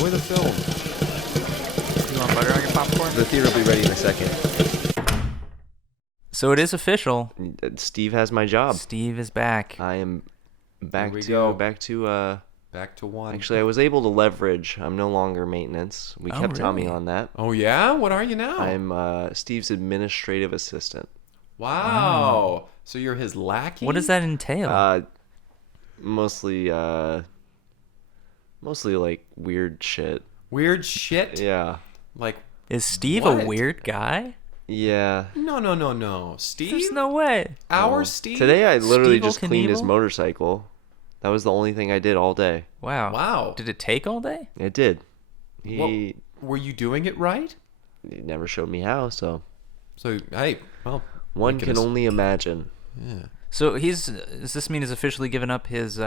Enjoy the film. You want butter on your popcorn? The theater will be ready in a second. So it is official. Steve has my job. Steve is back. I am back we to go. back to Back to one. Actually, I was able to leverage. I'm no longer maintenance. We kept Tommy really? on that. Oh, yeah? What are you now? I'm Steve's administrative assistant. Wow. So you're his lackey? What does that entail? Mostly like weird shit. Weird shit? Yeah. Like, Is Steve what? a weird guy? Yeah. No. Steve? There's no way. Our Steve? Today I literally Steevel just cleaned his Knievel? motorcycle. That was the only thing I did all day. Wow. Wow. Did it take all day? It did. He Were you doing it right? never showed me how, so So, hey, well. one look at can us. only imagine. Yeah. So does this mean he's officially given up his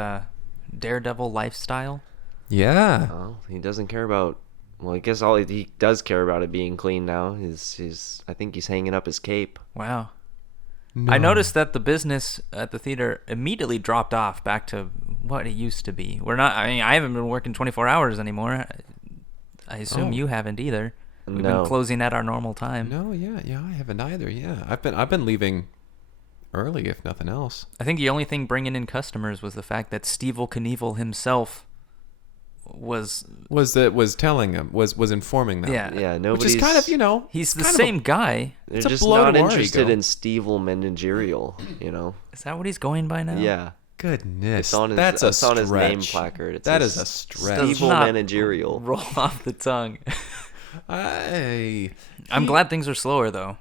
daredevil lifestyle? Yeah. Well, he doesn't care about. Well, I guess all he does care about it being clean now. I think he's hanging up his cape. Wow. I noticed that the business at the theater immediately dropped off back to what it used to be. I haven't been working 24 hours anymore. I assume you haven't either. We've been closing at our normal time. No, yeah, I haven't either. Yeah, I've been leaving early, if nothing else. I think the only thing bringing in customers was the fact that Steevel Knievel himself was telling them was informing them. Yeah. Yeah, Which nobody's. is kind of, he's the kind of same guy. They're it's a just blow not to our interested ego. in Stevel managerial. Is that what he's going by now? Yeah. Goodness, It's on his, that's it's a on his name stretch. placard. It That says is a stretch. Does Stevel not managerial. roll off the tongue. I'm glad things are slower though.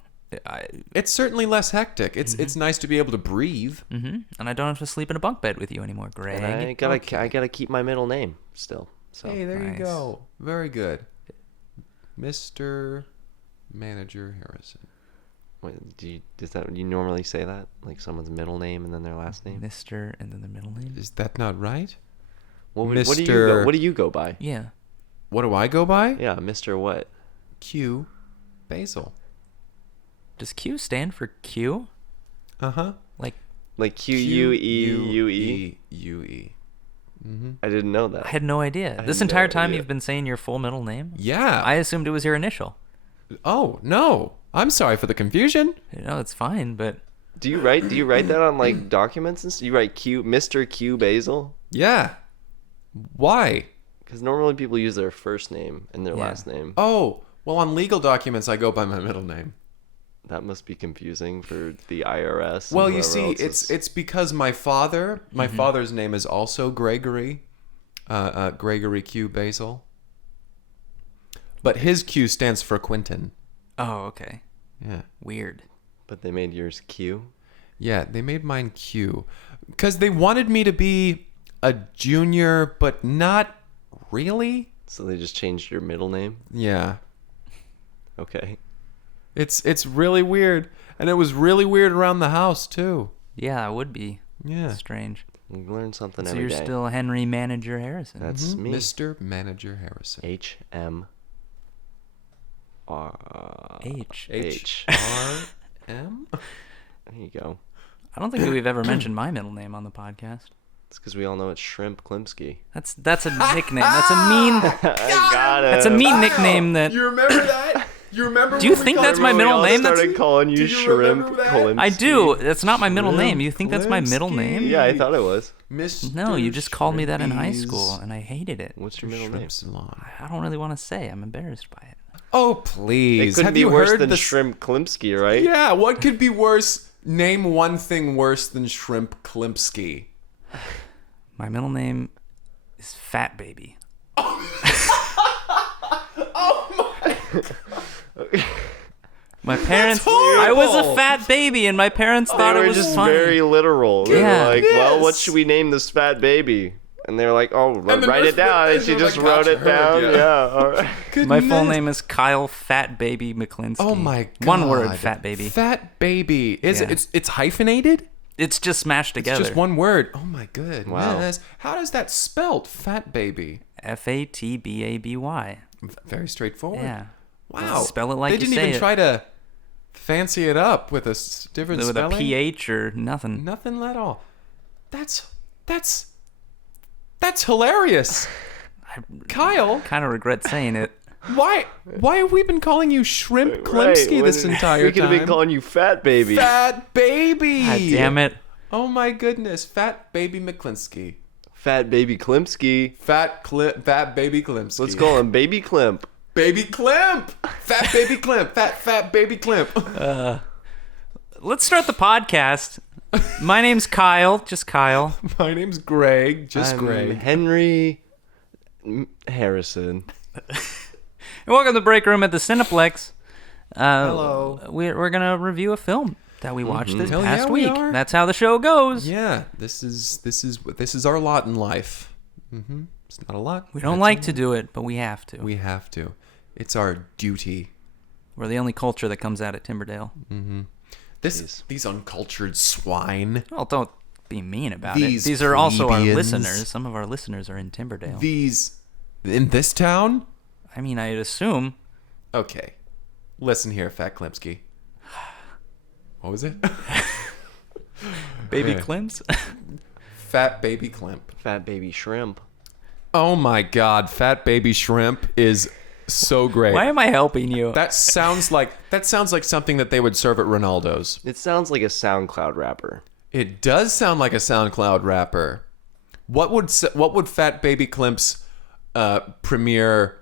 It's certainly less hectic. It's nice to be able to breathe. And I don't have to sleep in a bunk bed with you anymore, Greg. And I gotta keep my middle name still. So Hey, there Nice. you go. Very good, Mr. Manager Harrison. Wait, do you normally say that, like someone's middle name and then their last name? Mr. and then the middle name? Is that not right? What do you Mr. What do you go by? Yeah. What do I go by? Yeah, Mr. What? Q. Basil. Does Q stand for Q? Uh-huh. Like, Queue. UE. I didn't know that. I had no idea. I This had no entire time idea. you've been saying your full middle name? Yeah. I assumed it was your initial. Oh, no. I'm sorry for the confusion. It's fine, but Do you write that on like documents and stuff? You write Mr. Q Basil? Yeah. Why? Because normally people use their first name and their Yeah. last name. Oh, well, on legal documents, I go by my middle name. That must be confusing for the IRS. and Well, you whoever see, else is- it's because my father's name is also Gregory, Gregory Q Basil. But his Q stands for Quentin. oh, okay. Yeah. Weird. But they made yours Q. Yeah, they made mine Q. Because they wanted me to be a junior, but not really. So they just changed your middle name. Yeah. Okay. It's really weird. And it was really weird around the house, too. Yeah, it would be Yeah. strange. You learn something So every you're day. still Henry Manager Harrison. That's me. Mr. Manager Harrison. HM. H. HRM? There you go. I don't think we've ever mentioned my middle name on the podcast. It's because we all know it's Shrimp Klimsky. That's a nickname. That's a mean. I got it. That's a mean nickname. That You remember that? You remember? Do you when we think called that's him- my middle We all name? started calling you Do you Shrimp remember that? Klimsky. I do. That's not my middle name. You think that's my middle Klimsky. name? Yeah, I thought it was. Mr. No, you just called me that in high Shrimpy's school, and I hated it. What's your middle name? Shrimp Salon. I don't really want to say. I'm embarrassed by it. Oh, It please. couldn't Have be you worse heard than the Shrimp Klimsky, right? Yeah, what could be worse? Name one thing worse than Shrimp Klimsky. My middle name is Fat Baby. My parents. I was a horrible. fat baby, and my parents They thought it were was just funny. very literal. They Yeah. were like, well, what Yes. should we name this fat baby? And they were like, oh, the write it nurse- down. And they she were just like, wrote "Gotcha, it down. heard ya." Yeah. All right. My full Goodness. name is Kyle Fat Baby McKlinsky. Oh my god. One word, Fat Baby. Fat baby. Is Yeah. it's hyphenated? It's just smashed It's together. just one word. Oh my goodness. Wow. How does that spelt? Fat baby. FATBABY. Very straightforward. Yeah. Wow. Spell it like they you didn't say even it. try to fancy it up with a different With a spelling. PH or nothing. Nothing at all. That's hilarious. Kyle, Kind of regret saying it. why have we been calling you Shrimp Klinsky this entire We could time? have been calling you Fat Baby. Fat Baby. God damn it. Oh my goodness, Fat Baby McKlinsky. Fat Baby Klimpsky. Fat Baby Klimpsky. Let's call him Baby Klimp. Baby Klimp. Fat Baby Klimp. Fat Baby Klimp. Let's start the podcast. My name's Kyle. Just Kyle. My name's Greg. Just I'm Greg. Henry Harrison. And welcome to the break room at the Cineplex. Hello. We're going to review a film that we watched this Hell past yeah, we week. are. That's how the show goes. Yeah, this is our lot in life. It's not a lot. We don't like to do it, but we have to. We have to. It's our duty. We're the only culture that comes out at Timberdale. These uncultured swine. Well, don't be mean about These it. These are also our plebeians. listeners. Some of our listeners are in Timberdale. These in this town? I mean, I'd assume. Okay. Listen here, Fat Klimpsky. What was it? Baby Okay. Klims? Fat Baby Klimp. Fat Baby Shrimp. Oh my God, Fat Baby Shrimp is so great. Why am I helping you? That sounds like something that they would serve at Ronaldo's. It sounds like a SoundCloud rapper. It does sound like a SoundCloud rapper. What would Fat Baby Klimp's premiere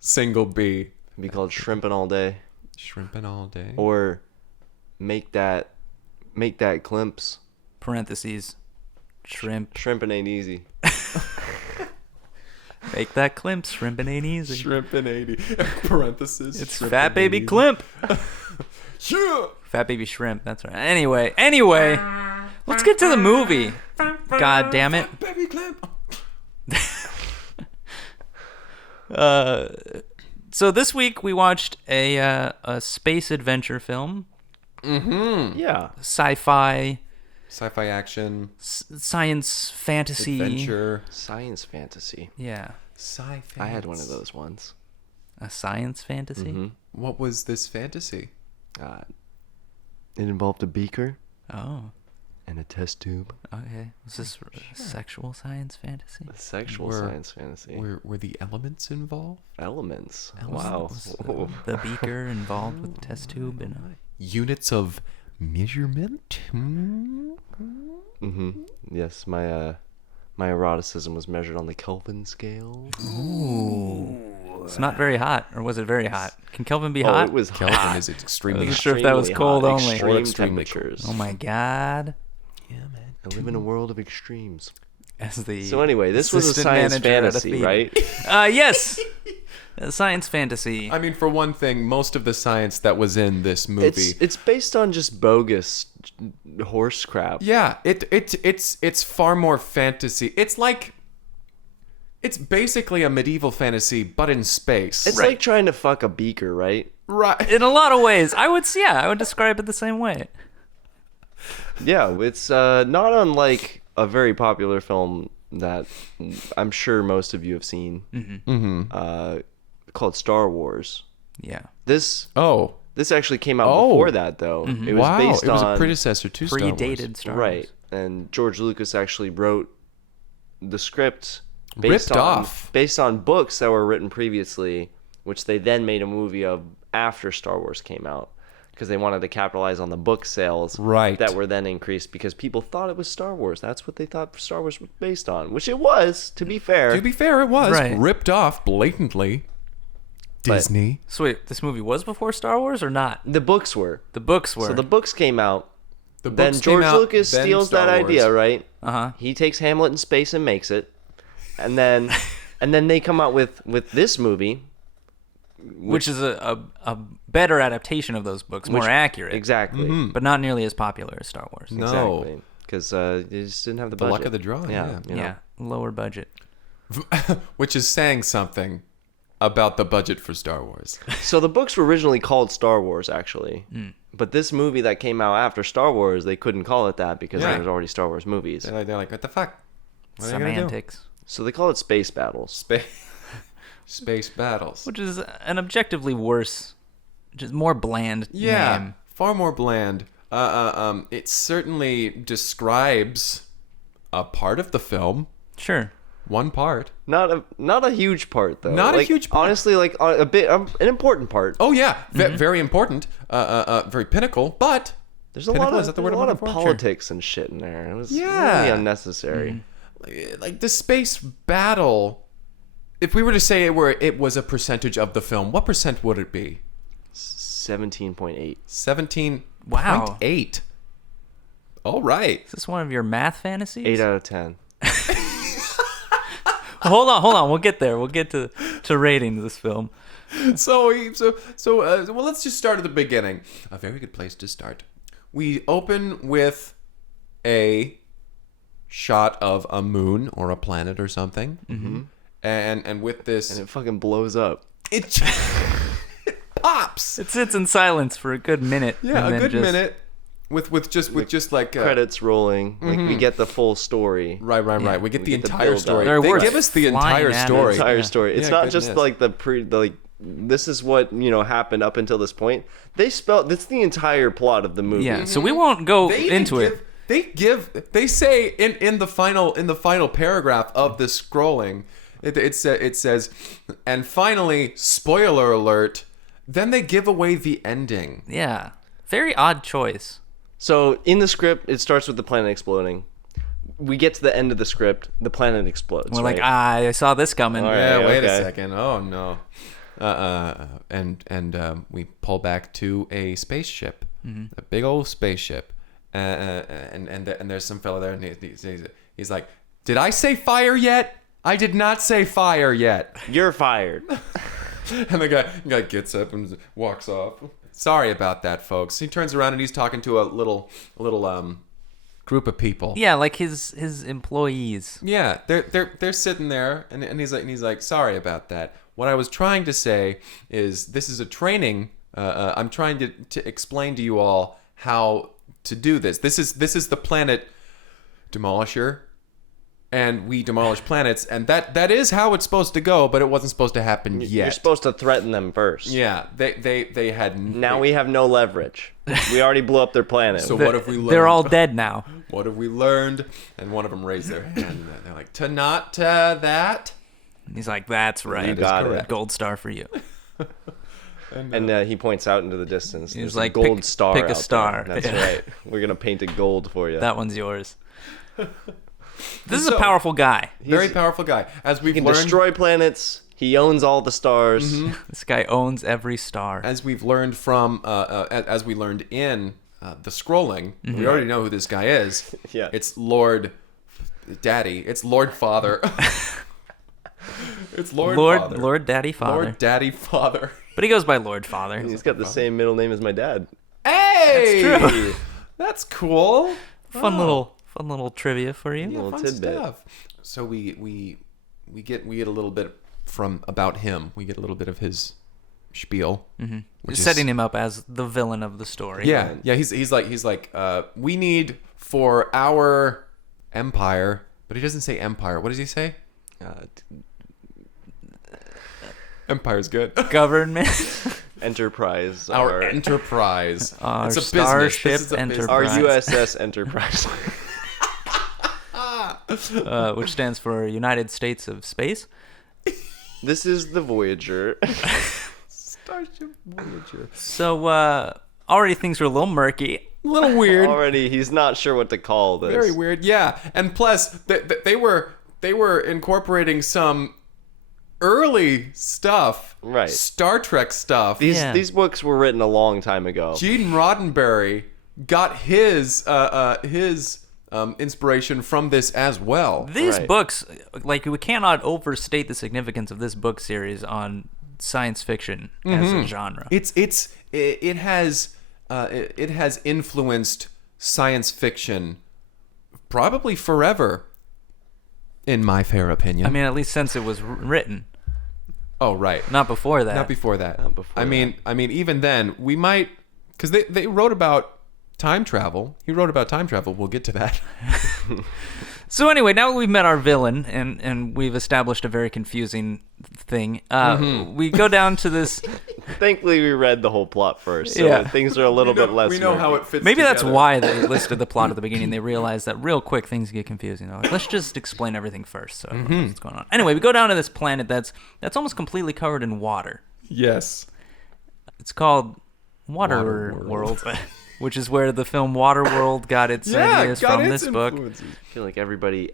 single be? It'd be called Shrimpin' All Day. Shrimping all day. Or make that Klimps. Parentheses. Shrimp. Shrimpin' ain't easy. Make that Klimps. Shrimpin' ain't easy. Shrimping 80. Parentheses. It's shrimping Fat Baby 80. Klimp. Yeah. Fat Baby Shrimp. That's right. Anyway. Let's get to the movie. God damn it. Baby Klimp. So this week we watched a space adventure film. Yeah. Sci-fi, Sci-fi action. science fantasy. Adventure. Science fantasy. Yeah. Sci-fi. I had one of those once. A science fantasy? What was this fantasy? It involved a beaker Oh. and a test tube. Okay. Was this a sexual science fantasy? A sexual Were- science fantasy. Were the elements involved? Elements. Was Wow. the beaker involved with the test tube and Units of measurement? Yes, my eroticism was measured on the Kelvin scale. it's not very hot, or was it very hot? Can Kelvin be Oh, hot? it was Kelvin hot. is extremely I wasn't hot. sure if that was Extremely cold hot. only. Extreme Extremely cold. temperatures. Oh my god. Yeah, man. I live in a world of extremes. As the So anyway, this was a assistant science manager at a fantasy, theater. right? Yes. A science fantasy. I mean, for one thing, most of the science that was in this movie. It's based on just bogus horse crap. Yeah, it's far more fantasy. It's basically a medieval fantasy, but in space. It's like trying to fuck a beaker, right? right. In a lot of ways, I would describe it the same way. Yeah, it's not unlike a very popular film that I'm sure most of you have seen. Called Star Wars. Yeah. This Oh, actually came out Oh. before that, though. It was wow! based It was on a predecessor to Star Wars. Predated Star right, Wars. and George Lucas actually wrote the script Ripped off. based on books that were written previously, which they then made a movie of after Star Wars came out, because they wanted to capitalize on the book sales Right. that were then increased because people thought it was Star Wars. That's what they thought Star Wars was based on, which it was, to be fair. To be fair, it was Right. ripped off blatantly. But- Disney. So wait, this movie was before Star Wars or not? The books were. The books were. So the books came out. The Then books came George out, Lucas then steals Star that Wars. idea, right? Uh-huh. He takes Hamlet in space and makes it. And then they come out with this movie. Which is a better adaptation of those books, more accurate. Exactly. But not nearly as popular as Star Wars. No. Exactly. Because they just didn't have the The budget. luck of the draw, yeah. you know. Yeah. Lower budget. Which is saying something about the budget for Star Wars. So the books were originally called Star Wars, actually. But this movie that came out after Star Wars, they couldn't call it that because Yeah. there was already Star Wars movies. They're like, what the fuck? What are they gonna do? Semantics. So they call it Space Battles. Space battles. Which is an objectively worse, just more bland Yeah, name. far more bland. It certainly describes a part of the film. Sure. One part. Not a huge part though. Not a huge part. Honestly, like a bit an important part. Oh yeah, very important. Very pinnacle. But There's a lot of politics and shit in there. It was really unnecessary. Like the space battle. If we were to say it was a percentage of the film, what percent would it be? 17.8. 17.8. Wow. All right. Is this one of your math fantasies? 8 out of 10. Hold on. We'll get there. We'll get to rating this film. So let's just start at the beginning. A very good place to start. We open with a shot of a moon or a planet or something. Mm-hmm. And with this... And it fucking blows up. It pops. It sits in silence for a good minute. Yeah, a good minute. With just like credits rolling, like we get the full story. Right. Yeah. We get the get the entire build-up. story. There are They words give us the flying entire at us. story. Entire story. It's Yeah, not just goodness. like this is what happened up until this point. That's the entire plot of the movie. Yeah, so we won't go into it. They say in the final paragraph of the scrolling, it says, and finally, spoiler alert. Then they give away the ending. Yeah. Very odd choice. So in the script, it starts with the planet exploding. We get to the end of the script, the planet explodes. We're right? like, I saw this coming. All right. Yeah, wait a okay. second. Oh no. And we pull back to a spaceship, a big old spaceship, and there's some fella there, and he's like, "Did I say fire yet? I did not say fire yet." You're fired. And the guy gets up and walks off. Sorry about that, folks. He turns around and he's talking to a little group of people. Yeah, like his employees. Yeah, they're sitting there, and he's like, sorry about that. What I was trying to say is this is a training. I'm trying to explain to you all how to do this. This is the planet Demolisher, and we demolish planets, and that is how it's supposed to go, but it wasn't supposed to happen yet. You're supposed to threaten them first. Yeah, they had. Now we have no leverage. We already blew up their planet. So what have we learned? They're all dead now. What have we learned? And one of them raised their hand. And they're like, to not that. He's like, that's right. You got it. Gold star for you. And he points out into the distance. He's There's like, a gold pick star. a out star. there. That's Yeah. right. We're gonna paint it gold for you. That one's yours. This is a powerful guy. Very powerful guy. As we've He can learned, destroy planets. He owns all the stars. This guy owns every star. as we've learned from, as we learned in the scrolling, we already know who this guy is. Yeah. It's Lord Daddy. It's Lord Father. It's Lord Father. Lord Daddy Father. Lord Daddy Father. But he goes by Lord Father. He's got the same middle name as my dad. Hey! That's true. That's cool. Fun little trivia for you. Little Fun tidbit. stuff. So we get a little bit about him. We get a little bit of his spiel. Mm-hmm. Just setting him up as the villain of the story. Yeah. He's like we need for our empire, but he doesn't say empire. What does he say? Empire's good. Government. Enterprise. Our enterprise. Our it's a starship business. This is a business. Our Enterprise. USS Enterprise. Which stands for United States of Space. This is the Voyager. Starship Voyager. So already things are a little murky. A little weird. Already, he's not sure what to call this. Very weird. Yeah, and plus they were incorporating some early stuff, Right. Star Trek stuff. These books were written a long time ago. Gene Roddenberry got his inspiration from this as well. These Right. books, like, we cannot overstate the significance of this book series on science fiction as a genre. It has influenced science fiction probably forever, in my fair opinion. I mean, at least since it was written, oh right, not before that. not before that. Not before I mean, even then we might, because they wrote about time travel. He wrote about time travel. We'll get to that. So anyway, now that we've met our villain and we've established a very confusing thing, we go down to this Thankfully, we read the whole plot first, so Yeah. things are a little bit less. We know how murky. it fits. Maybe that's together. why they listed the plot at the beginning. They realized that real quick things get confusing. They're like, let's just explain everything first, so everyone knows what's going on. Anyway, we go down to this planet that's almost completely covered in water. Yes. It's called Water World, which is where the film Waterworld got its ideas from this book. I feel like everybody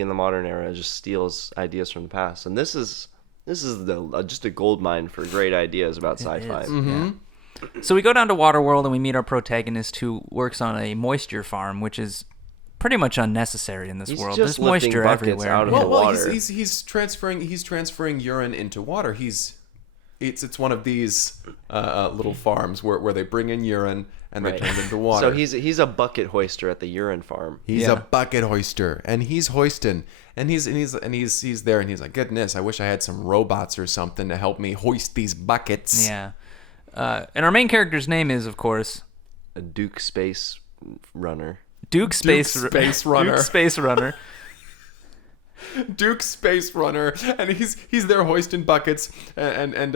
in the modern era just steals ideas from the past, and this is just a gold mine for great ideas about sci-fi. Yeah. So we go down to Waterworld and we meet our protagonist who works on a moisture farm, which is pretty much unnecessary in this He's world. just There's moisture lifting buckets everywhere. out of Yeah. the water. He's transferring urine into water. It's one of these little farms where they bring in urine and they turn it into water. So he's a bucket hoister at the urine farm. He's a bucket hoister, and he's hoisting, and he's there, and he's like, goodness, I wish I had some robots or something to help me hoist these buckets. Yeah. And our main character's name is, of course, A Duke Space Runner. Duke Space Runner. Duke Space Runner. Duke Space Runner, and he's there hoisting buckets, and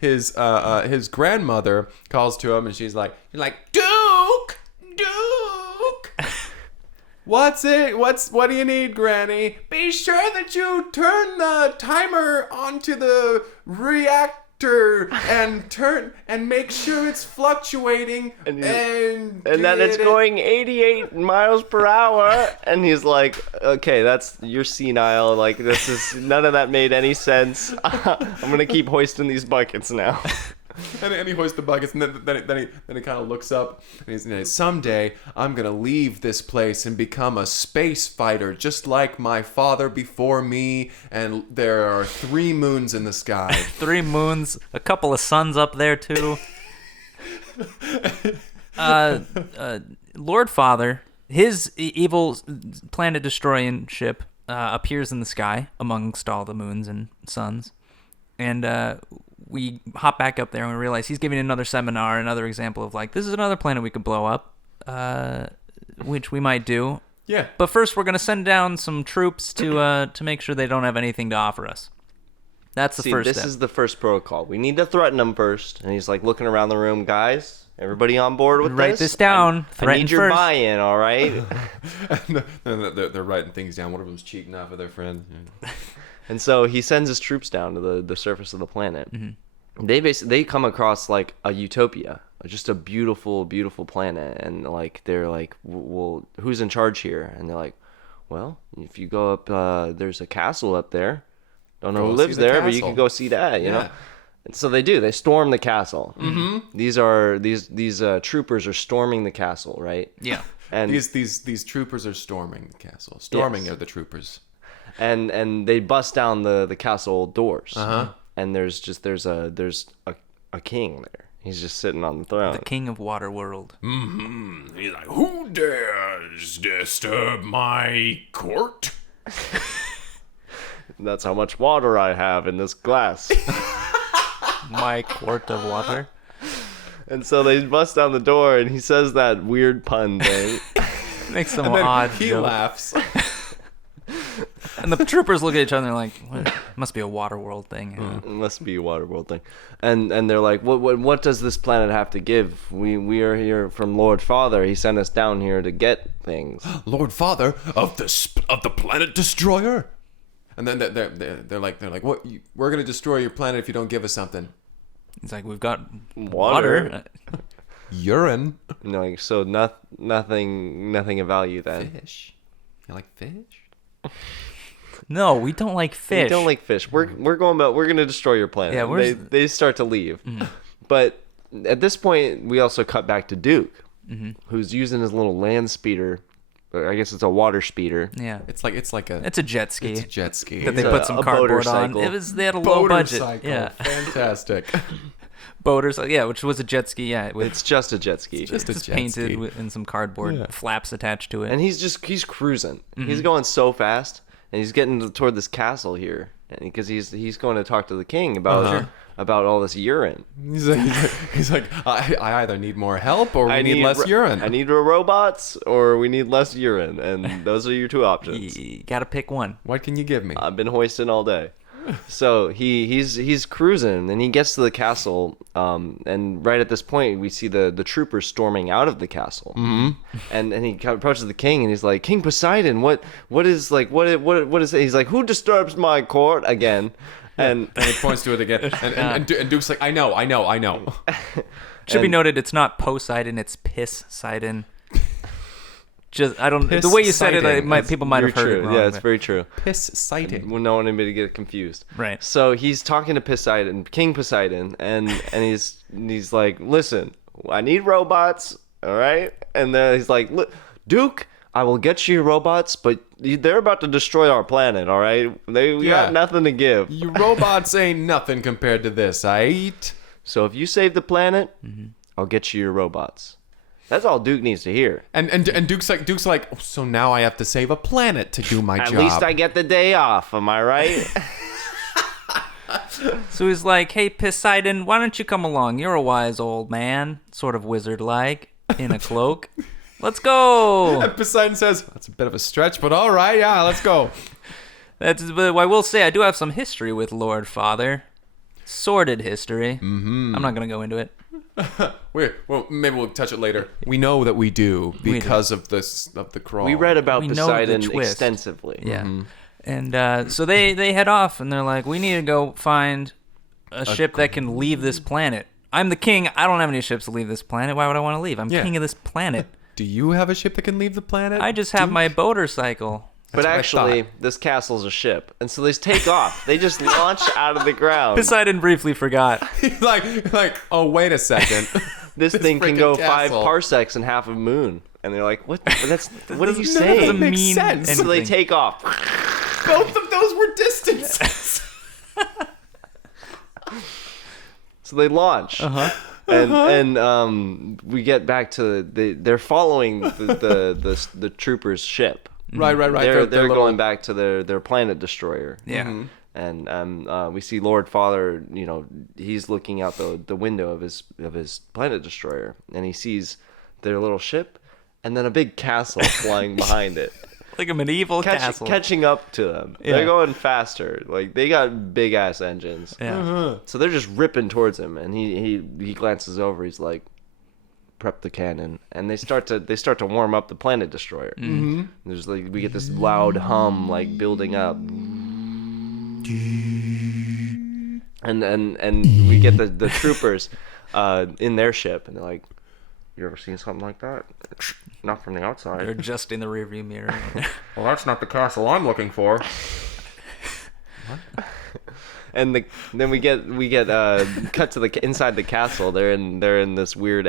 his grandmother calls to him, and she's like Duke. What do you need, Granny? Be sure that you turn the timer onto the reactor and make sure it's fluctuating and that it's going 88 miles per hour. And he's like, okay, you're senile. Like, this is, none of that made any sense. I'm going to keep hoisting these buckets now. And he hoists the buckets, and then he kind of looks up, and he's someday I'm gonna leave this place and become a space fighter, just like my father before me. And there are 3 moons in the sky. 3 moons, a couple of suns up there too. Lord Father, his evil planet destroying ship appears in the sky amongst all the moons and suns, and we hop back up there and we realize he's giving another seminar, another example of like, this is another planet we could blow up, which we might do. Yeah. But first we're going to send down some troops to make sure they don't have anything to offer us. That's the first step. This is the first protocol. We need to threaten him first. And he's like looking around the room, guys, everybody on board with Write this down. I need your buy-in, all right? They're writing things down. One of them's cheating off of their friend. And so he sends his troops down to the surface of the planet. Mm-hmm. They come across like a utopia, just a beautiful, beautiful planet, and like they're like, well, who's in charge here? And they're like, well, if you go up, there's a castle up there. Don't know who lives there, but you can go see that, you know. And so they do. They storm the castle. Mm-hmm. These troopers are storming the castle, right? Yeah. And these troopers are storming the castle. Storming are the troopers. And they bust down the castle doors. Uh-huh. And there's a king there. He's just sitting on the throne. The king of Waterworld. Mm-hmm. He's like, who dares disturb my court? That's how much water I have in this glass. My quart of water. And so they bust down the door, and he says that weird pun thing. Makes some And then odd he joke. laughs. And the troopers look at each other and they're like, what? Must be a Waterworld thing. It must be a Waterworld thing. And they're like, what does this planet have to give? We are here from Lord Father. He sent us down here to get things. Lord Father of the planet destroyer. And then they're like, what? We're gonna destroy your planet if you don't give us something. He's like, we've got Water. water. Urine. And they're like, so nothing of value then. Fish. You like fish? No, we don't like fish. We don't like fish. We're gonna destroy your planet. Yeah, they start to leave. Mm-hmm. But at this point, we also cut back to Duke, who's using his little land speeder. I guess it's a water speeder. Yeah. It's a jet ski. It's a jet ski. That they put some cardboard on. They had a low budget. Motorcycle. Yeah. Fantastic. Boaters, yeah, which was a jet ski, yeah. It's just a jet ski. Just a Just jet painted ski. in some cardboard flaps attached to it. And he's cruising. He's going so fast, and he's getting toward this castle here, because he's going to talk to the king about all this urine. He's like, I either need more help or we need less urine. I need robots or we need less urine, and those are your two options. You gotta pick one. What can you give me? I've been hoisting all day. So he's cruising, and he gets to the castle, and right at this point we see the troopers storming out of the castle, and he approaches the king, and he's like, King Poseidon, what is it? He's like, who disturbs my court again? And he points to it again, and Duke's like, I know. Should be noted, it's not Poseidon, it's Piss-Sidon. Just the way you said it, people might have heard it wrong. Yeah, it's very true. Piss sighting. We don't want anybody to get confused. Right. So he's talking to Poseidon, King Poseidon, and he's like, listen, I need robots, all right? And then he's like, Duke, I will get you robots, but they're about to destroy our planet, all right? We got nothing to give. You robots ain't nothing compared to this, aight? So if you save the planet, I'll get you your robots. That's all Duke needs to hear. And Duke's like, oh, so now I have to save a planet to do my job. At least I get the day off, am I right? So he's like, hey, Poseidon, why don't you come along? You're a wise old man, sort of wizard-like, in a cloak. Let's go. And Poseidon says, that's a bit of a stretch, but all right, yeah, let's go. But I will say, I do have some history with Lord Father. Sordid history. I'm not going to go into it. Well, maybe we'll touch it later. We know that we do because of the crawl. We read about Poseidon extensively. Yeah. And so they head off, and they're like, we need to go find a ship that can leave this planet. I'm the king. I don't have any ships to leave this planet. Why would I want to leave? I'm king of this planet. Do you have a ship that can leave the planet? I just have my motorcycle. But actually, this castle's a ship, and so they take off. They just launch out of the ground. Poseidon briefly forgot. like, oh, wait a second. This thing can go 5 parsecs in half a moon, and they're like, what? What are you saying? Doesn't make sense. So they take off. Both of those were distances. So they launch. And we get back to they're following the troopers' ship. Right. They're going back to their planet destroyer. Yeah. And we see Lord Father, he's looking out the window of his planet destroyer, and he sees their little ship, and then a big castle flying behind it. Like a medieval castle. Catching up to them. Yeah. They're going faster. Like, they got big ass engines. Yeah. So they're just ripping towards him, and he glances over. He's like, prep the cannon, and they start to warm up the planet destroyer. There's we get this loud hum building up, and we get the troopers in their ship, and they're like, you ever seen something like that? Not from the outside. They're just in the rearview mirror. Well, that's not the castle I'm looking for. And then we get cut to inside the castle. They're in this weird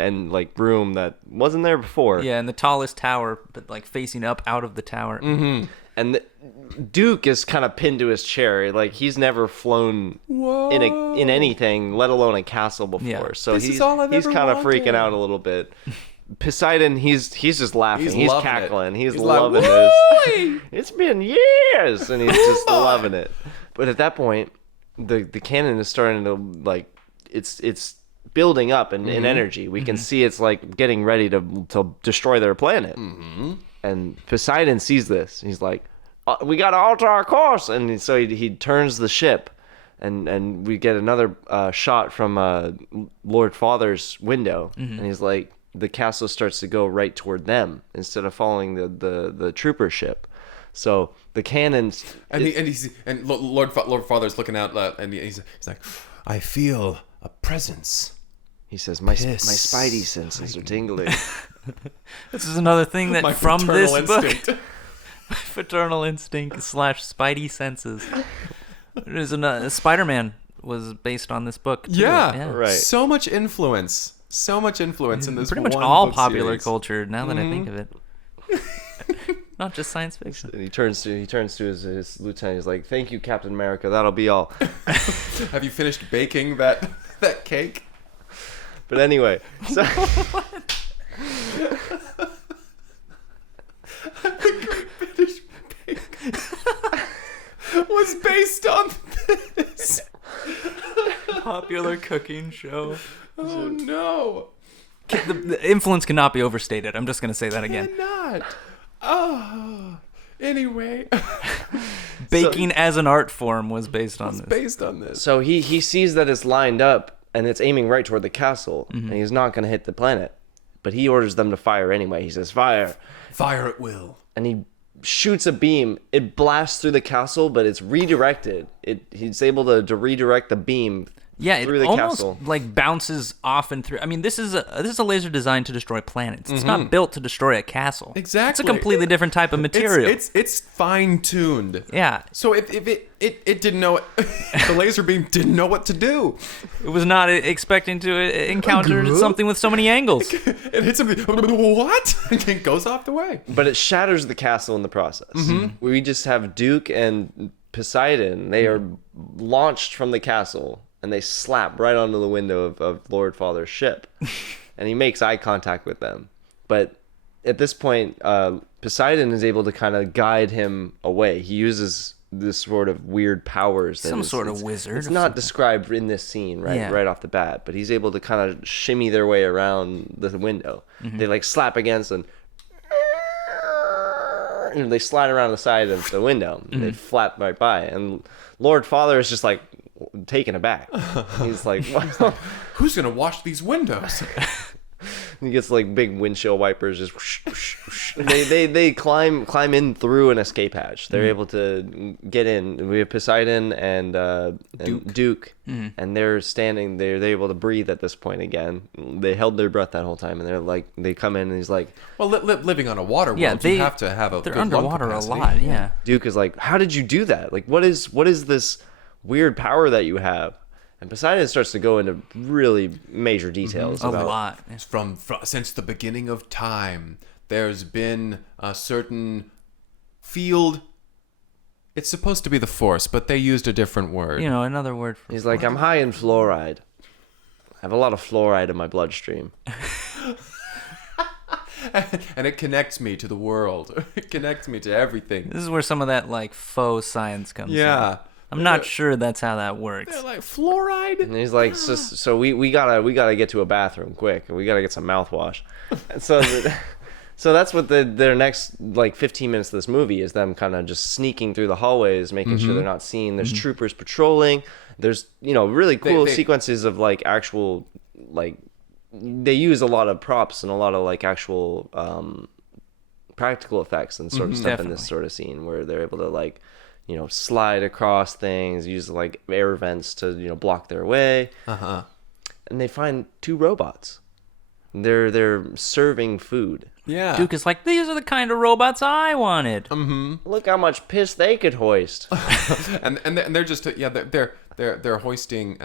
room that wasn't there before. Yeah, in the tallest tower, but facing up out of the tower. Mm-hmm. And Duke is kind of pinned to his chair. Like, he's never flown in anything, let alone a castle before. Yeah. So he's kind of freaking out a little bit. Poseidon, he's just laughing. He's cackling. He's loving this. It's been years, and he's just loving it. But at that point, the cannon is starting to it's building up in energy. We can see it's getting ready to destroy their planet. And Poseidon sees this. He's like, we got to alter our course. And so he turns the ship, and we get another shot from Lord Father's window. And he's like, the castle starts to go right toward them instead of following the trooper ship. So the cannons, and Lord Father's looking out, and he's like, I feel a presence. He says, my spidey senses are tingling. This is another thing that from this instinct. book, my paternal instinct / spidey senses. There's Spider-Man was based on this book too. Yeah, right. So much influence in this. Pretty much all popular culture. Now that I think of it. Not just science fiction. And he turns to his lieutenant. He's like, "Thank you, Captain America. That'll be all." Have you finished baking that cake? But anyway, so The Great British Bake was based on this popular cooking show. Oh no! The influence cannot be overstated. I'm just going to say that again. Cannot. Oh, anyway. Baking as an art form was based on this. Based on this. So he sees that it's lined up and it's aiming right toward the castle, and he's not going to hit the planet. But he orders them to fire anyway. He says, fire. Fire at will. And he shoots a beam. It blasts through the castle, but it's redirected. He's able to redirect the beam through the almost castle. like bounces off and through. I mean, this is a laser designed to destroy planets. It's not built to destroy a castle. Exactly. It's a completely different type of material. It's fine tuned. Yeah. So if it didn't know it, the laser beam didn't know what to do. It was not expecting to encounter something with so many angles. It hits him. What? And it goes off the way. But it shatters the castle in the process. We just have Duke and Poseidon. They are launched from the castle, and they slap right onto the window of Lord Father's ship. And he makes eye contact with them. But at this point, Poseidon is able to kind of guide him away. He uses this sort of weird powers. Some sort of wizard. It's not described in this scene right off the bat, but he's able to kind of shimmy their way around the window. They like slap against and they slide around the side of the window. And they flap right by. And Lord Father is just like taken aback. He's like, what? Who's gonna wash these windows? He gets like big windshield wipers. Just whoosh, whoosh, whoosh. They climb in through an escape hatch. They're able to get in. We have Poseidon and Duke, and they're standing. They're able to breathe at this point again. They held their breath that whole time, and they're like, they come in and he's like, well, living on a water world, you have to have a. They're good lung underwater a capacity. lot. Yeah. Duke is like, how did you do that? Like, what is this weird power that you have? And Poseidon starts to go into really major details A about lot. From since the beginning of time, there's been a certain field. It's supposed to be the Force, but they used a different word. You know, another word for. He's like, I'm high in fluoride. I have a lot of fluoride in my bloodstream. And it connects me to the world. It connects me to everything. This is where some of that like faux science comes in. Yeah. I'm not sure that's how that works. They're like, fluoride? And he's like, so we gotta get to a bathroom quick, and we gotta get some mouthwash. And so that's what their next like 15 minutes of this movie is, them kind of just sneaking through the hallways, making sure they're not seen. There's troopers patrolling. There's really cool sequences of like actual like, they use a lot of props and a lot of like actual practical effects and sort of stuff in this sort of scene where they're able to like, slide across things, use like air vents to, block their way. And they find two robots. They're serving food. Yeah. Duke is like, these are the kind of robots I wanted. Look how much piss they could hoist. and they're just they're hoisting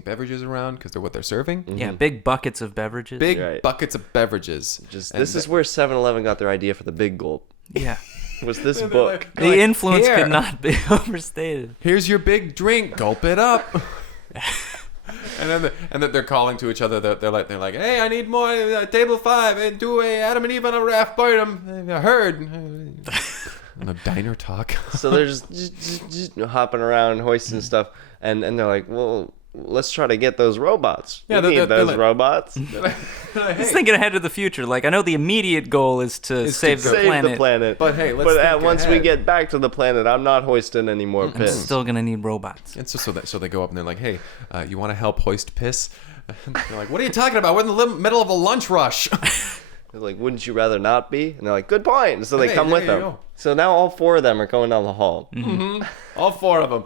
beverages around because they're what they're serving. Yeah, big buckets of beverages. Big buckets of beverages. This is where 7-Eleven got their idea for the Big Gulp. Yeah. Was this book? The influence could not be overstated. Here's your big drink. Gulp it up. and then they're calling to each other. They're like, hey, I need more. Table 5 and do a Adam and Eve on a raft. Boydum. I heard. No diner talk. So they're just hopping around, hoisting stuff, and they're like, well, let's try to get those robots. Yeah, we need those like, robots. He's thinking ahead to the future. Like, I know the immediate goal is to save the planet. But hey, let's once we get back to the planet, I'm not hoisting any more I'm piss. still gonna need robots. And so they go up and they're like, hey, you want to help hoist piss? They're like, what are you talking about? We're in the middle of a lunch rush. They're like, wouldn't you rather not be? And they're like, good point. And so they come with them. Go. So now all 4 of them are going down the hall. All 4 of them.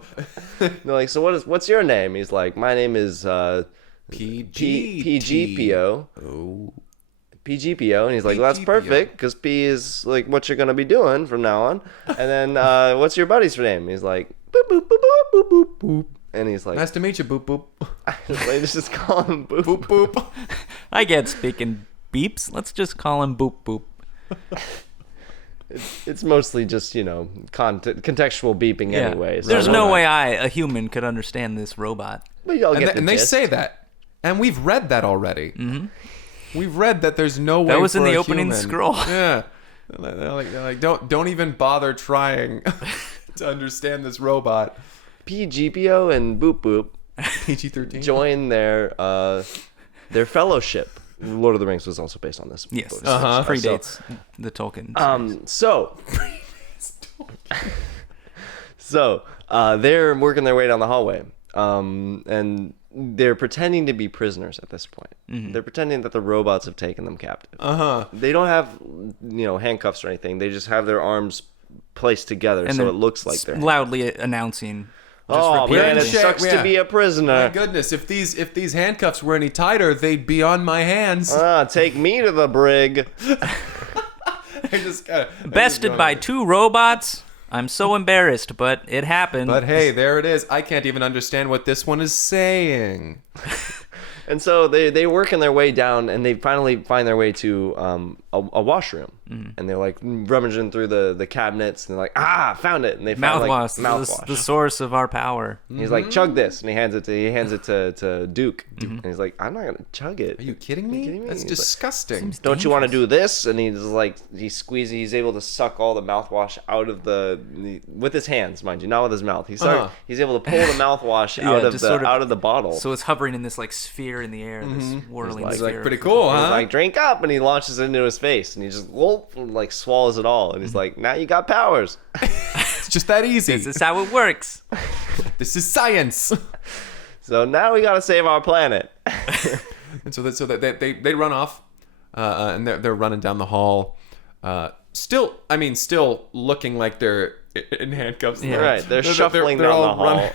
They're like, so what's your name? He's like, my name is PGPO. Oh. PGPO. And he's like, well, that's PGPO. perfect because P is like what you're going to be doing from now on. And then what's your buddy's name? He's like, boop, boop, boop, boop, boop, boop, boop. And he's like, Nice to meet you, boop, boop. let's just call him Boop. Boop, boop. I get speaking beeps. Let's just call him Boop Boop. It's mostly just, contextual beeping anyway. So There's no way a human, could understand this robot. But y'all get And the they gist. say that. And we've read that already. We've read that there's no way That was for in the a opening human- scroll. Yeah. They're like don't even bother trying to understand this robot. PGPO and Boop Boop PG-13. join their fellowship. Lord of the Rings was also based on this. Yes, book. predates the Tolkien. So So they're working their way down the hallway, and they're pretending to be prisoners at this point. They're pretending that the robots have taken them captive. They don't have handcuffs or anything. They just have their arms placed together, And so they're it looks like they're loudly announcing. Oh man, it sucks to be a My prisoner. goodness, if these handcuffs were any tighter, they'd be on my hands. Take me to the brig. Bested by 2 robots. I'm so embarrassed, but it happened. But hey, there it is. I can't even understand what this one is saying. And so they working their way down, and they finally find their way to a washroom. And they're like rummaging through the cabinets, and they're like, found it. And they found mouthwash, mouthwash. the source of our power. He's like, chug this, and he hands it to Duke. And he's like, I'm not gonna chug it. Are you kidding me? That's He's like, disgusting. don't you want to do this? And he's like, he's able to suck all the mouthwash out of with his hands, mind you, not with his mouth. He's able to pull the mouthwash out of the bottle. So it's hovering in this like sphere in the air, this whirling He's sphere. Like, pretty cool, huh? He's like, drink up, and he launches it into his face, and he just like swallows it all, and he's like, now you got powers. It's just that easy. This is how it works. This is science. So now we gotta save our planet. And so they run off, and they're running down the hall, still looking like they're in handcuffs. Yeah. Right, they're shuffling they're down the all hall.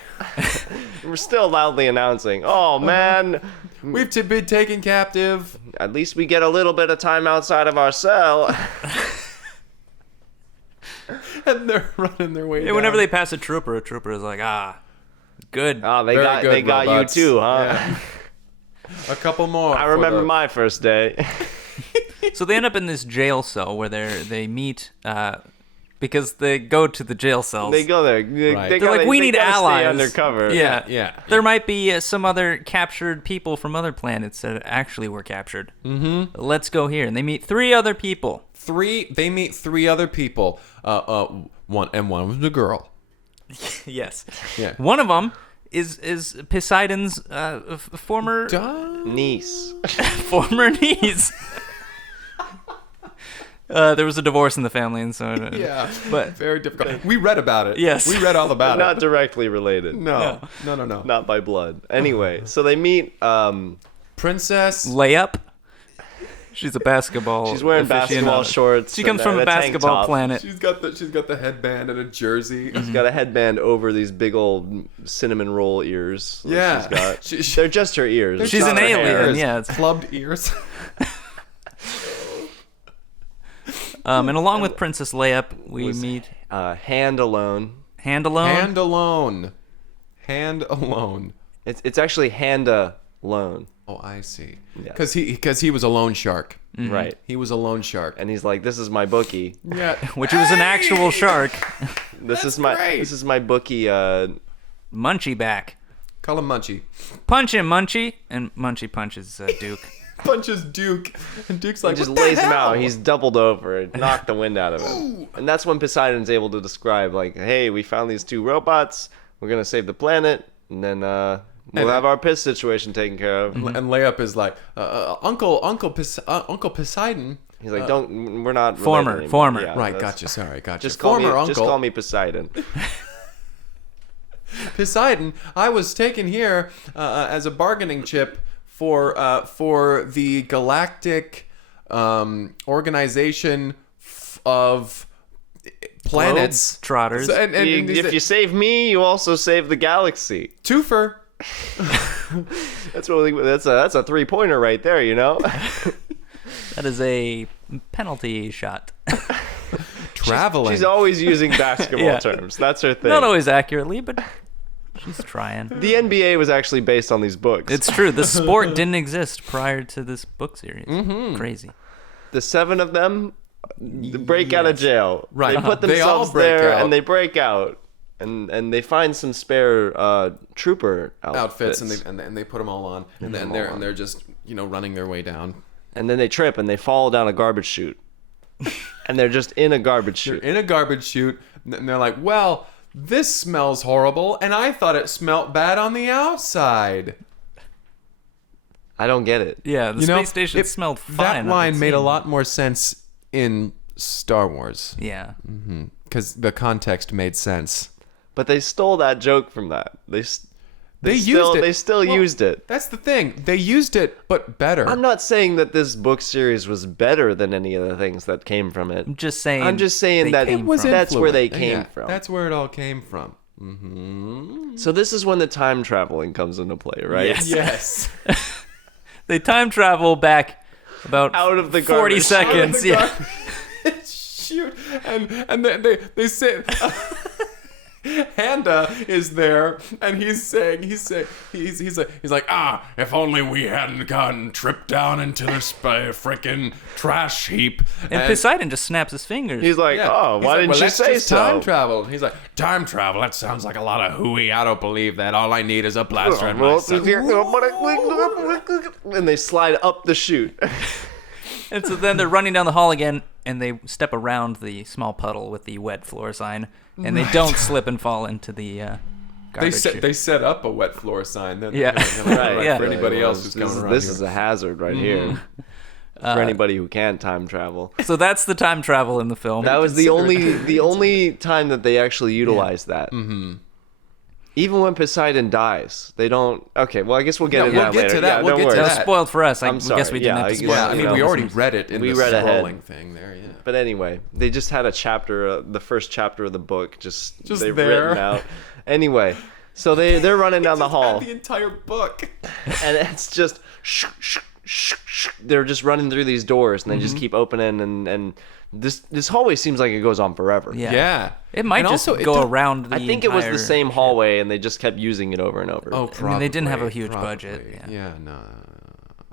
We're still loudly announcing, oh man, We've been taken captive. at least we get a little bit of time outside of our cell. And they're running their way down. And whenever they pass a trooper is like, good. They Very got good, robots. you too, huh? Yeah. A couple more. I remember my first day. So they end up in this jail cell where they meet because they go to the jail cells. They go there. Right. They're like, we need allies. Stay undercover. Yeah. There might be some other captured people from other planets that actually were captured. Mm-hmm. Let's go here. And they meet 3 other people. They meet 3 other people. One was a girl. Yes. Yeah. One of them is Poseidon's former Niece. former niece. There was a divorce in the family, and so Yeah. But Very difficult. We read about it. Yes. We read all about Not it. directly related. No. Not by blood. Anyway, so they meet. Princess. layup. She's a basketball. She's wearing aficionado. basketball shorts. She comes and from a a tank basketball top. planet. She's got the headband and a jersey. She's got a headband over these big old cinnamon roll ears. that Yeah. she's got. She- They're just her ears. She's It's an not her alien, hair. yeah. It's, Clubbed ears. and along with Princess Layup, we Was- meet Hand alone. Hand Alone. Hand alone. It's actually Handa alone. Oh, I see. Yes. Because he was a loan shark. Right. He was a loan shark. And he's like, this is my bookie. Yeah. which was an actual shark. This That's is great. my bookie. Munchie back. Call him Munchie. Punch him, Munchie. And Munchie punches Duke. Punches Duke. And Duke's like, He just what the lays him hell? out. He's doubled over and knocked the wind out of him. And that's when Poseidon's able to describe, like, hey, we found these 2 robots. We're going to save the planet. And then we'll have our piss situation taken care of. And Layup is like, Uncle Poseidon. He's like, we're not Former. related anymore. Yeah, Right, that's- gotcha. Sorry, gotcha. Just call Former me. uncle. Just call me Poseidon. Poseidon. I was taken here as a bargaining chip for the galactic organization of planets. Trotters. So- and If you save me, you also save the galaxy. twofer. That's a 3-pointer right there, you know. That is a penalty shot. Traveling. She's always using basketball Yeah. terms. That's her thing. Not always accurately, but she's trying. The NBA was actually based on these books. It's true. The sport didn't exist prior to this book series. Crazy. The 7 of them break out of jail. Right. They put They all themselves break there out. and they break out. And they find some spare trooper outfits. and they put them all on, and then they're just running their way down. And then they trip and they fall down a garbage chute. And they're just in a garbage chute. In a garbage chute, and they're like, "Well, this smells horrible, and I thought it smelt bad on the outside." I don't get it. Yeah, the space station smelled fine. That on line its made a own. lot more sense in Star Wars Yeah. because the context made sense. But they stole that joke from that. They used it. They still used it. That's the thing. They used it, but better. I'm not saying that this book series was better than any of the things that came from it. I'm just saying that it was that's where they influence. came Yeah, from. That's where it all came from. Mm-hmm. So this is when the time traveling comes into play, right? Yes. They time travel back about Out of the 40 garbage. seconds. Yeah. Shoot. And they say Handa is there, and he's like, if only we hadn't gotten tripped down into this frickin' trash heap. And Poseidon just snaps his fingers. He's like, Yeah. He's why like, didn't well, you let's say just so? Time travel. He's like, time travel? That sounds like a lot of hooey. I don't believe that. All I need is a blaster and myself. And they slide up the chute. And so then they're running down the hall again, and they step around the small puddle with the wet floor sign, and they don't slip and fall into the garbage chute. They set up a wet floor sign. Then Yeah. Right. Yeah. For anybody else who's coming around This here. is a hazard right here. For anybody who can't time travel. So that's the time travel in the film. That was the only time that they actually utilized that. Mm-hmm. Even when Poseidon dies, they don't. Okay, well I guess we'll get into that later. that. Yeah, We'll don't get worry. to That was that. spoiled for us. I I'm sorry. guess we didn't Yeah, have to I spoil guess- Yeah, I it. mean, you we know, already read it in we the read ahead. scrolling thing there, yeah. But anyway, they just had a chapter, the first chapter of the book, just they've there. written out. Anyway, so they're running down the hall, The entire book. and it's just they're just running through these doors, and they just keep opening, and this hallway seems like it goes on forever. Yeah. It might And just also, it go don't- around the I think it was the entire- same hallway, and they just kept using it over and over. Oh, I mean, they didn't have a probably, huge probably. budget, yeah. No.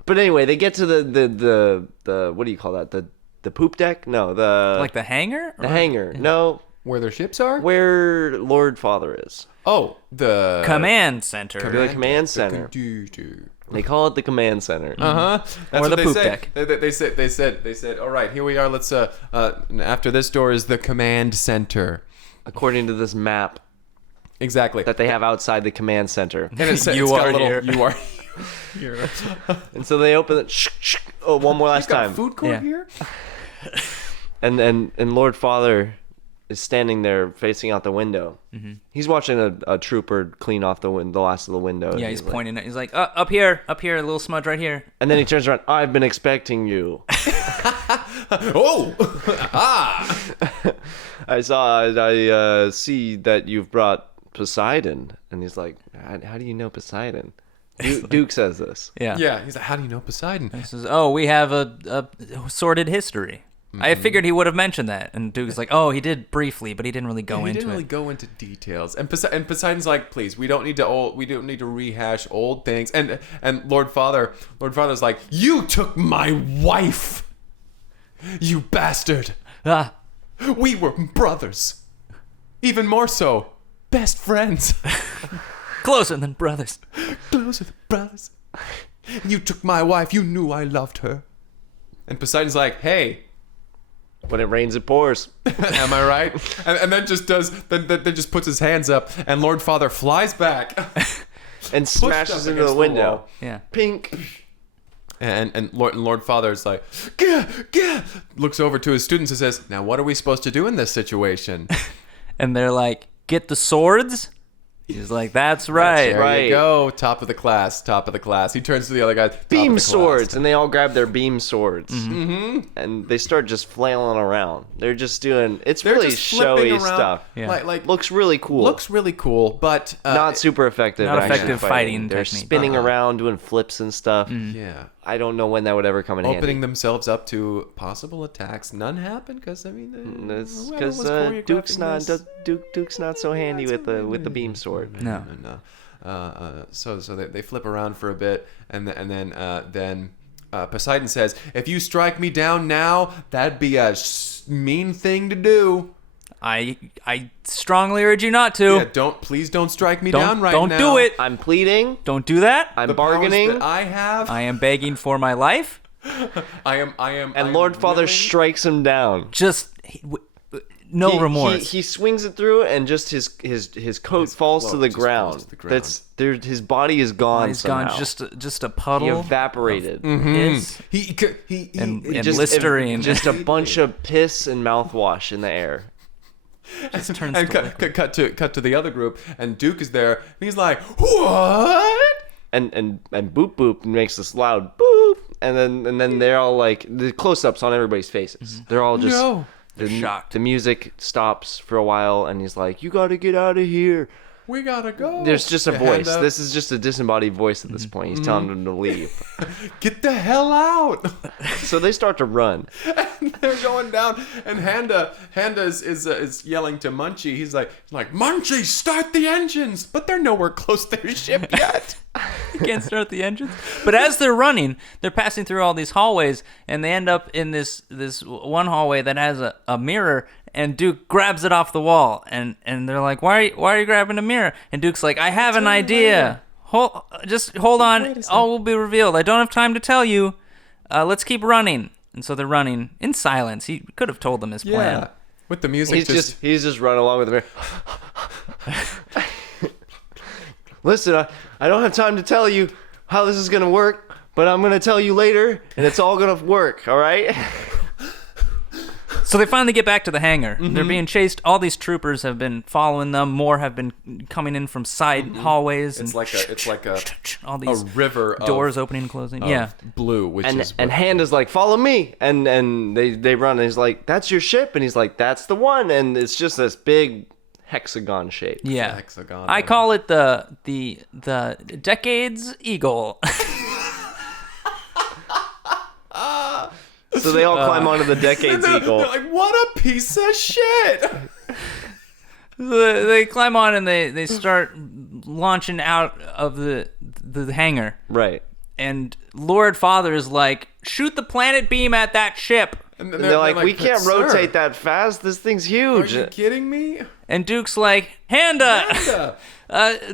But anyway, they get to the what do you call that? The poop deck? No, Like the hangar? the hangar. No, Where their ships are? where Lord Father is. Oh, the Command center. The command center. They call it the command center. That's Or what the they poop say. deck. They said, all right, here we are. Let's after this door is the command center. According to this map Exactly. that they have outside the command center. And it's, You it's got are a little, here. You are here. And so they open it. Oh, one more last Got a time. food court Yeah. here? And Lord Father is standing there facing out the window. Mm-hmm. He's watching a trooper clean off the last of the window. and Yeah, he's like- pointing at. He's like, up here, a little smudge right here. And then he turns around. I've been expecting you. Oh! Ah! I see that you've brought Poseidon. And he's like, how do you know Poseidon? Duke says this. Yeah. Yeah, he's like, how do you know Poseidon? He says, we have a sordid history. I figured he would have mentioned that. And Duke's like, he did briefly, but he didn't really go He into didn't really it. go into details, and Poseidon's like, "Please, we don't need to rehash old things." And Lord Father's like, "You took my wife, you bastard! Ah, We were brothers, even more so, best friends, closer than brothers. closer than brothers. You took my wife. You knew I loved her." And Poseidon's like, "Hey." When it rains, it pours. Am I right? And then just just puts his hands up, and Lord Father flies back And pushed smashes up into against the window. wall. Yeah. Pink. And Lord Father's like, gah, gah, looks over to his students and says, "Now what are we supposed to do in this situation?" And they're like, get the swords? He's like, that's right. There right. you go, top of the class. He turns to the other guys. "Top of the Beam class." swords. And they all grab their beam swords. Mm-hmm. And they start just flailing around. They're just doing, it's They're really just flipping showy around, stuff. Yeah. Like Looks really cool. looks really cool, but not super effective. not actually effective fighting They're technique. spinning around, doing flips and stuff. yeah. I don't know when that would ever come in Opening handy. themselves up to possible attacks. None happened because It's whoever because was choreographing Duke's this- Duke's not so handy with the beam sword. No. So they flip around for a bit, and then Poseidon says, "If you strike me down now, that'd be a mean thing to do. I strongly urge you not to. Yeah, please don't strike me down right don't now. do it. I'm pleading. Don't do that. I'm The powers bargaining. that I have. I am begging for my life. I am. And Lord Father willing- strikes him down. Just no remorse. He swings it through, and just his coat falls to cloak the just ground. falls to the ground. That's there. His body is gone. He's somehow. gone just a He puddle. evaporated. Piss He and Just Listerine. just a bunch of piss and mouthwash in the air. Just turns and to liquid. cut to the other group, and Duke is there, and he's like, "What?" And Boop Boop makes this loud boop, and then they're all like, the close-ups on everybody's faces. They're all just No. They're shocked. The music stops for a while, and he's like, "You got to get out of here." We gotta go. There's just a The voice. hand up. This is just a disembodied voice at this point. He's telling them to leave. Get the hell out. So they start to run. And they're going down, and Handa is yelling to Munchie. He's like, Munchie, start the engines, but they're nowhere close to their ship yet. Can't start the engines. But as they're running, they're passing through all these hallways, and they end up in this one hallway that has a mirror. And Duke grabs it off the wall, and they're like, "Why are you grabbing a mirror?" And Duke's like, "I have an idea. Just hold on. All will be revealed. I don't have time to tell you. Let's keep running." And so they're running in silence. He could have told them his plan. Yeah, with the music. He's just running along with the mirror. Listen, I don't have time to tell you how this is gonna work, but I'm gonna tell you later, and it's all gonna work. All right. So they finally get back to the hangar. They're being chased. All these troopers have been following them. More have been coming in from side hallways. It's like all these a river doors of, opening and closing. of Yeah. blue, which is And Handa's like, "Follow me," and they run. And he's like, "That's your ship," and he's like, "That's the one." And it's just this big hexagon shape. Yeah. hexagon. I call it the Decades Eagle. So they all climb onto the Decades Eagle. They're like, what a piece of shit. So they climb on and they start launching out of the hangar. Right. And Lord Father is like, "Shoot the planet beam at that ship." And And they're like, "We can't "Sir, rotate that fast. This thing's Are huge." you kidding me? And Duke's like, "Handa,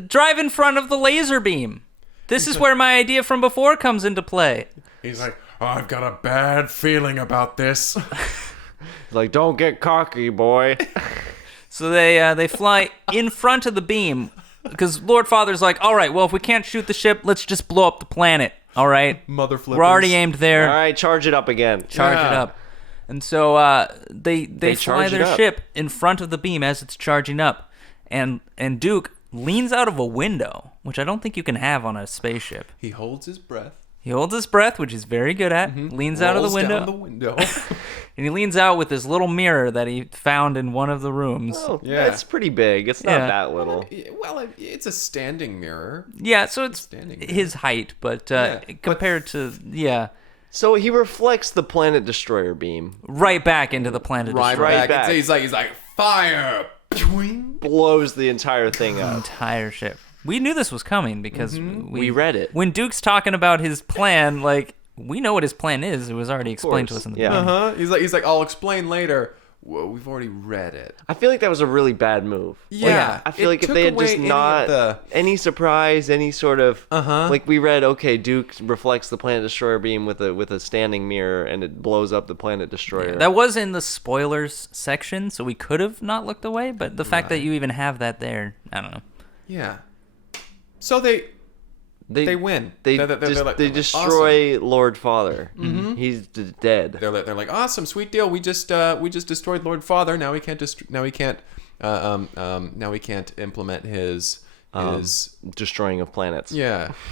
drive in front of the laser beam. This is where my idea from before comes into play." He's like, I've got a bad feeling about this. Like, "Don't get cocky, boy." So they fly in front of the beam because Lord Father's like, "All right, well, if we can't shoot the ship, let's just blow up the planet. All right, Mother flippers. we're already aimed there. All right, charge it up again. Charge it Yeah. up." And so they fly charge it their up. ship in front of the beam as it's charging up, and Duke leans out of a window, which I don't think you can have on a spaceship. He holds his breath. He holds his breath, which he's very good at. Leans out of the rolls window, down the window. and he leans out with this little mirror that he found in one of the rooms. Oh, Yeah. It's pretty big. It's not Yeah. that little. Well, it's a standing mirror. Yeah, so it's Standing there. his height, but Yeah, compared to So he reflects the planet destroyer beam, right back into the planet. Right, destroyer. Right back. back. He's like, fire. Pwing. blows the entire thing up. Entire ship. We knew this was coming because We read it. When Duke's talking about his plan, like, we know what his plan is. It was already explained to course, us in the yeah. beginning. He's like, I'll explain later. Well, we've already read it. I feel like that was a really bad move. Yeah, I feel it like if took they had away just any of not the- any surprise, any sort of Uh-huh. like we read, okay, Duke reflects the planet destroyer beam with a standing mirror, and it blows up the planet destroyer. That was in the spoilers section, so we could have not looked away, but the fact that you even have that there, I don't know. Yeah. So they win. They They're just, like, they awesome. destroy Lord Father. Mm-hmm. He's dead. They're like, awesome, sweet deal. We just destroyed Lord Father. Now we can't implement his Destroying of planets.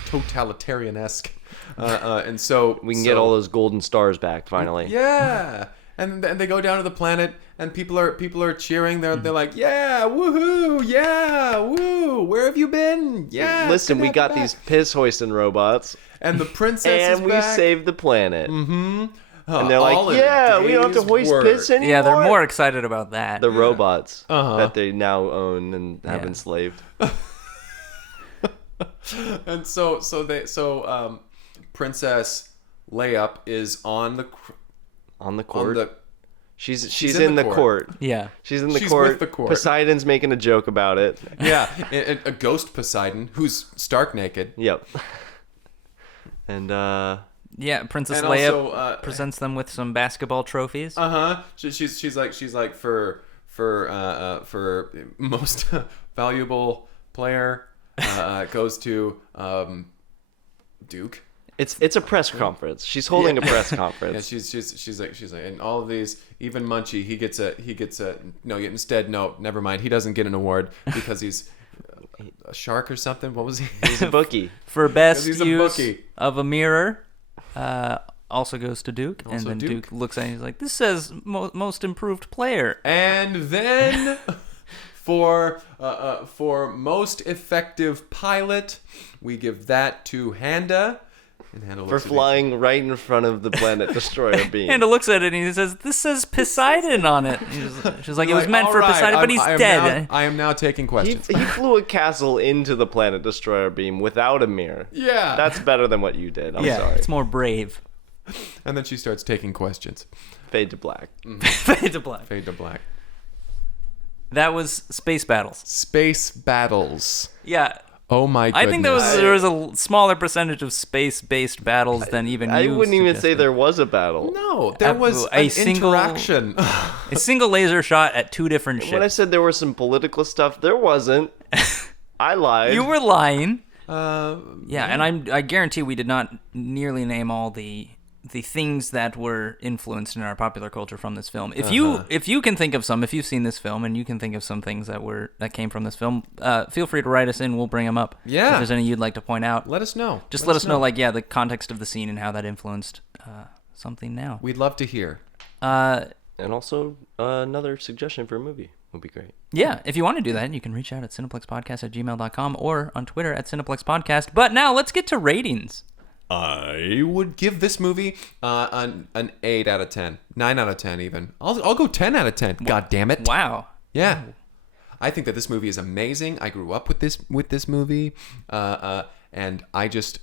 totalitarian-esque. And so We can get all those golden stars back finally. Yeah. And then they go down to the planet, and people are cheering. They're like, yeah, woohoo, yeah, woo. Where have you been? Yeah. it's Listen, good to we have got you back." these piss hoisting robots, And the princess and is we back. saved the planet. Mm-hmm. And they're like, yeah, we don't have to hoist piss anymore. Yeah, they're more excited about that. The robots Uh-huh. that they now own and have Yeah. enslaved. And so Princess Layup is on the court. She's in the court. Yeah. She's in the She's court. with the court. Poseidon's making a joke about it. yeah, a ghost Poseidon who's stark naked. Yep. And Yeah, Princess And Leia also, presents them with some basketball trophies. She's like for most valuable player goes to Duke. It's a press conference. She's holding a press conference. Yeah, she's like, and all of these, even Munchie, he gets a no. Instead, no, never mind. He doesn't get an award because he's a shark or something. What was he? He's a bookie. For best He's a use bookie. of a mirror, also goes to Duke. And Also then Duke. Duke looks at it and he's like, this says most improved player. And then for most effective pilot, we give that to Handa. And Handa For looks at flying right in front of the planet destroyer beam. And looks at it and he says, this says Poseidon on it. She's like, it was Like, meant all for right, Poseidon, but he's dead. I am now taking He questions. flew a castle into the planet destroyer beam without a mirror. Yeah. That's better than what you did. I'm Yeah, sorry. it's more brave. And then she starts taking questions. Fade to black. Fade to black. Fade to black. That was Space Battles. Space battles. Yeah. Oh my goodness. I think there was a smaller percentage of space-based battles than even I you wouldn't even say suggested. there was a battle. No, there was A an single- interaction. A single laser shot at two different When I ships. said there was some political stuff, there wasn't. I lied. You were lying. Uh, Yeah, and I guarantee we did not nearly name all the things that were influenced in our popular culture from this film. If you can think of some, if you've seen this film and you can think of some things that came from this film, feel free to write us in. We'll bring them up. Yeah. If there's any you'd like to point out, let us know. just let us know, like, yeah, the context of the scene and how that influenced something now. We'd love to hear. And also, another suggestion for a movie would be great. Yeah, if you want to do that, you can reach out at cineplexpodcast@gmail.com or on Twitter at cineplexpodcast. But now let's get to ratings. I would give this movie an 8 out of 10. 9 out of 10 even. I'll go 10 out of 10. God damn it. Wow. Yeah. I think that this movie is amazing. I grew up with this movie. And I just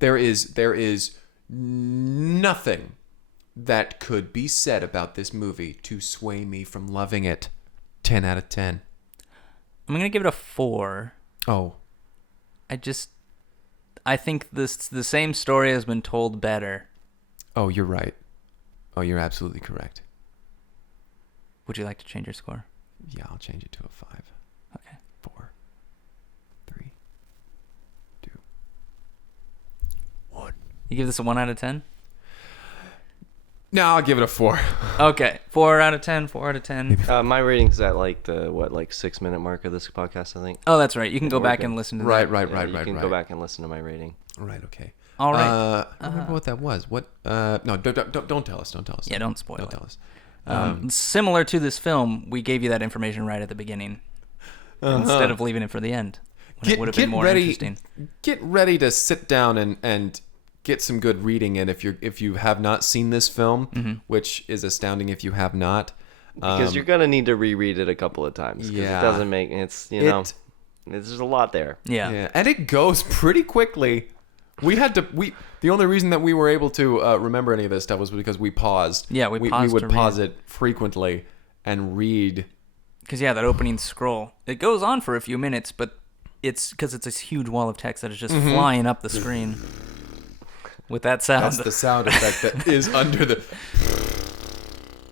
there is nothing that could be said about this movie to sway me from loving it. 10 out of 10. I'm going to give it a 4. Oh. I think the same story has been told better. Oh, you're right. Oh, you're absolutely correct. Would you like to change your score? Yeah, I'll change it to a 5. Okay. 4, 3, 2, 1. You give this a 1 out of 10? No, I'll give it a 4. Okay. 4 out of 10, 4 out of 10. My rating's at like the 6-minute mark of this podcast, I think. Oh, that's right. You can go back Okay. and listen to Right, that. right, Yeah, right, you right, can right. go back and listen to my rating. Right, okay. All right. I don't remember what that was. What? No, don't tell us. Don't tell us. Yeah, don't spoil Don't it. tell us. Similar to this film, we gave you that information right at the beginning instead of leaving it for the end when it would have been more interesting. Get ready to sit down and get some good reading in if you have not seen this film, which is astounding if you have not. Because you're going to need to reread it a couple of times. Because Yeah. it doesn't make... It's, there's a lot there. Yeah. And it goes pretty quickly. The only reason that we were able to remember any of this stuff was because we paused. Yeah, we paused would to pause read. it frequently and read. Because, yeah, that opening scroll, it goes on for a few minutes, but it's because it's this huge wall of text that is just flying up the screen with that sound. That's the sound effect that is under the...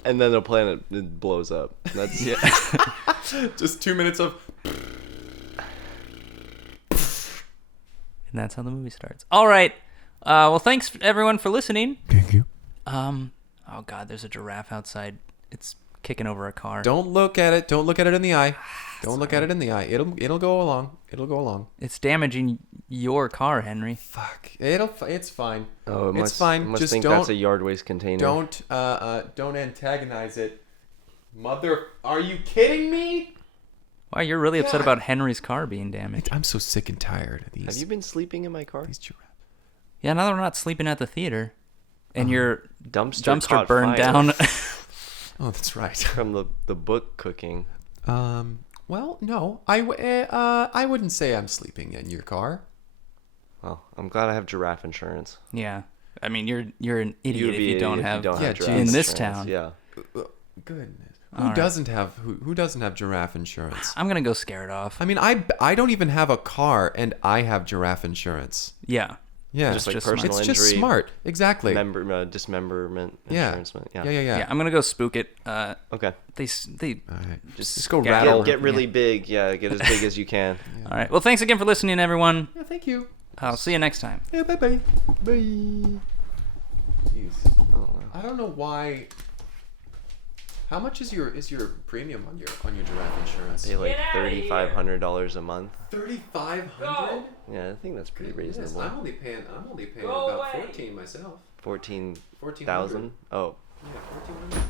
And then the planet it blows up. That's Just 2 minutes of... And that's how the movie starts. All right. Well, thanks everyone for listening. Thank you. Oh God, there's a giraffe outside. It's kicking over a car. Don't look at it. Don't look at it in the eye. Don't look at it in the eye. It'll go along. It'll go along. It's damaging your car, Henry. Fuck. It's fine. Oh, it it's must, fine. It must Just think don't that's a yard waste container. don't antagonize it. Mother, are you kidding me? Wow, you're really upset God. about Henry's car being damaged. I'm so sick and tired of these. Have you been sleeping in my car? These giraffes. Yeah, now that we're not sleeping at the theater, and your Dumpster burned caught fire down. Oh, that's right. from the book cooking. Well, no, I wouldn't say I'm sleeping in your car. Well, I'm glad I have giraffe insurance. Yeah, I mean you're an idiot You'd if be you an don't idiot if have you don't have Yeah, giraffe in this insurance. town. Yeah. Goodness. All Who right. doesn't have giraffe insurance? I'm gonna go scare it off. I mean, I don't even have a car, and I have giraffe insurance. Yeah, Yeah, Just like just personal it's injury. just smart. Exactly. Dismemberment Yeah. insurance. yeah. I'm gonna go spook it. Okay. All They right. Just Just go get- rattle. Get really big. Yeah, get as big as you can. All right. Well, thanks again for listening, everyone. Yeah, thank you. I'll see you next time. Yeah, bye. Bye. Jeez. Oh, wow. I don't know why. How much is your premium on your giraffe insurance? Pay like $3,500 a month. 3,500. Yeah, I think that's pretty Goodness, reasonable. I'm only paying about 14 myself. 14,000. 1,400. Oh, Yeah, 1,400.